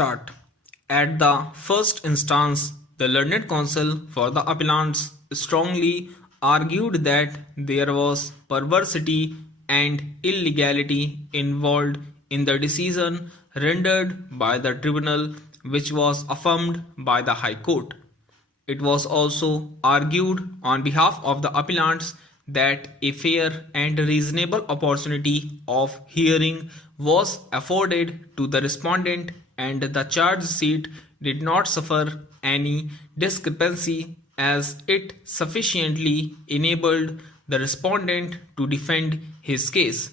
start. At the first instance, the learned counsel for the appellants strongly argued that there was perversity and illegality involved in the decision rendered by the tribunal, which was affirmed by the High Court. It was also argued on behalf of the appellants that a fair and reasonable opportunity of hearing was afforded to the respondent and the charge sheet did not suffer any discrepancy as it sufficiently enabled the respondent to defend his case.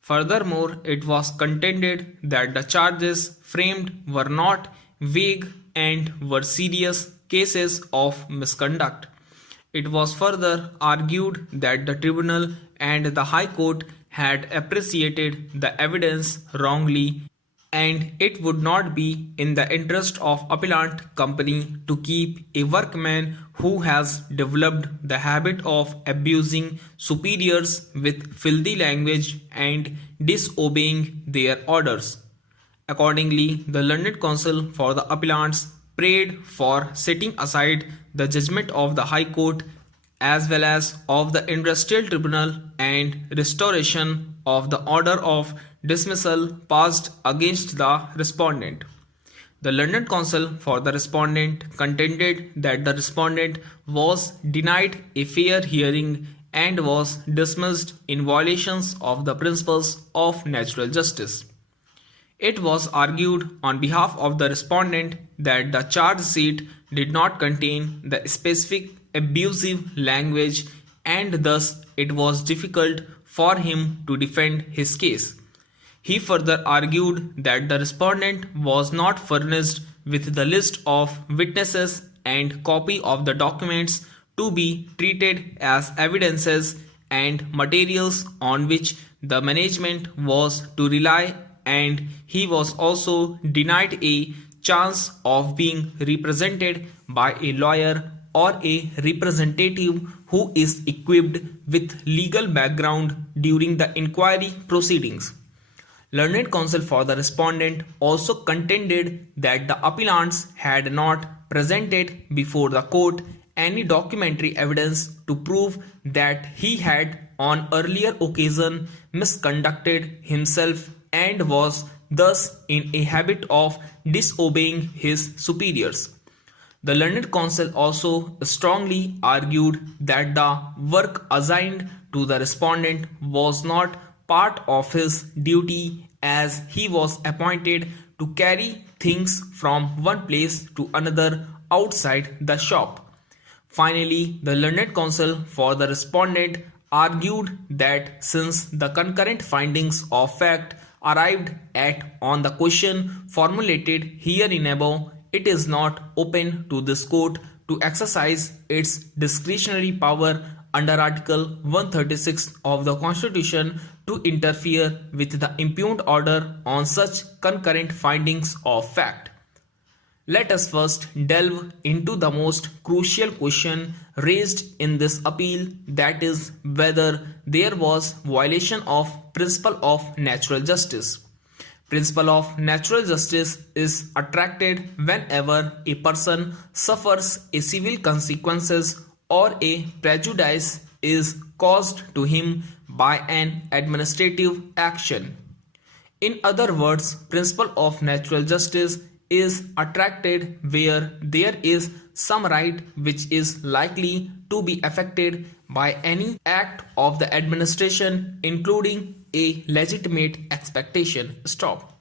Furthermore, it was contended that the charges framed were not vague and were serious cases of misconduct. It was further argued that the tribunal and the High Court had appreciated the evidence wrongly, and it would not be in the interest of appellant company to keep a workman who has developed the habit of abusing superiors with filthy language and disobeying their orders. Accordingly, the learned counsel for the appellants prayed for setting aside the judgment of the High Court as well as of the Industrial Tribunal and restoration of the order of dismissal passed against the respondent. The learned counsel for the respondent contended that the respondent was denied a fair hearing and was dismissed in violations of the principles of natural justice. It was argued on behalf of the respondent that the charge sheet did not contain the specific abusive language and thus it was difficult for him to defend his case. He further argued that the respondent was not furnished with the list of witnesses and copy of the documents to be treated as evidences and materials on which the management was to rely, and he was also denied a chance of being represented by a lawyer or a representative who is equipped with legal background during the inquiry proceedings. Learned counsel for the respondent also contended that the appellants had not presented before the court any documentary evidence to prove that he had on earlier occasion misconducted himself and was thus in a habit of disobeying his superiors. The learned counsel also strongly argued that the work assigned to the respondent was not part of his duty as he was appointed to carry things from one place to another outside the shop. Finally, the learned counsel for the respondent argued that since the concurrent findings of fact arrived at on the question formulated herein above, it is not open to this court to exercise its discretionary power under Article 136 of the Constitution to interfere with the impugned order on such concurrent findings of fact. Let us first delve into the most crucial question raised in this appeal, that is whether there was violation of principle of natural justice. Principle of natural justice is attracted whenever a person suffers a civil consequences or a prejudice is caused to him by an administrative action. In other words, principle of natural justice is attracted where there is some right which is likely to be affected by any act of the administration, including a legitimate expectation. Stop.